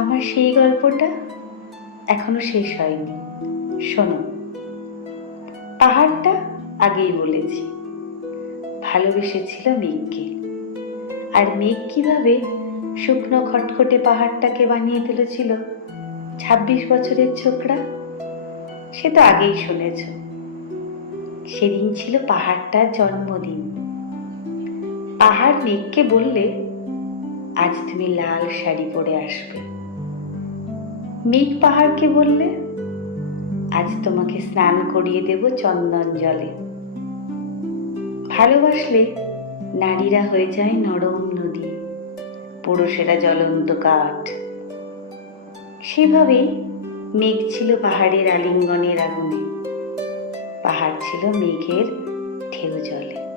আমার সেই গল্পটা এখনো শেষ হয়নি শোনো পাহাড়টা আগেই বলেছি ভালোবেসেছিল মেঘকে আর মেঘ কিভাবে শুকনো খটখটে পাহাড়টাকে বানিয়ে তুলেছিল ছাব্বিশ বছরের ছোকরা সে তো আগেই শুনেছ সেদিন ছিল পাহাড়টার জন্মদিন পাহাড় মেঘকে বললে আজ তুমি লাল শাড়ি পরে আসবে মেঘ পাহাড়কে বললে আজ তোমাকে স্নান করিয়ে দেব চন্দন জলে ভালোবাসলে নারীরা হয়ে যায় নরম নদী পুরুষেরা জ্বলন্ত কাঠ সেভাবে মেঘ ছিল পাহাড়ের আলিঙ্গনের আগুনে পাহাড় ছিল মেঘের ঢেউ জলে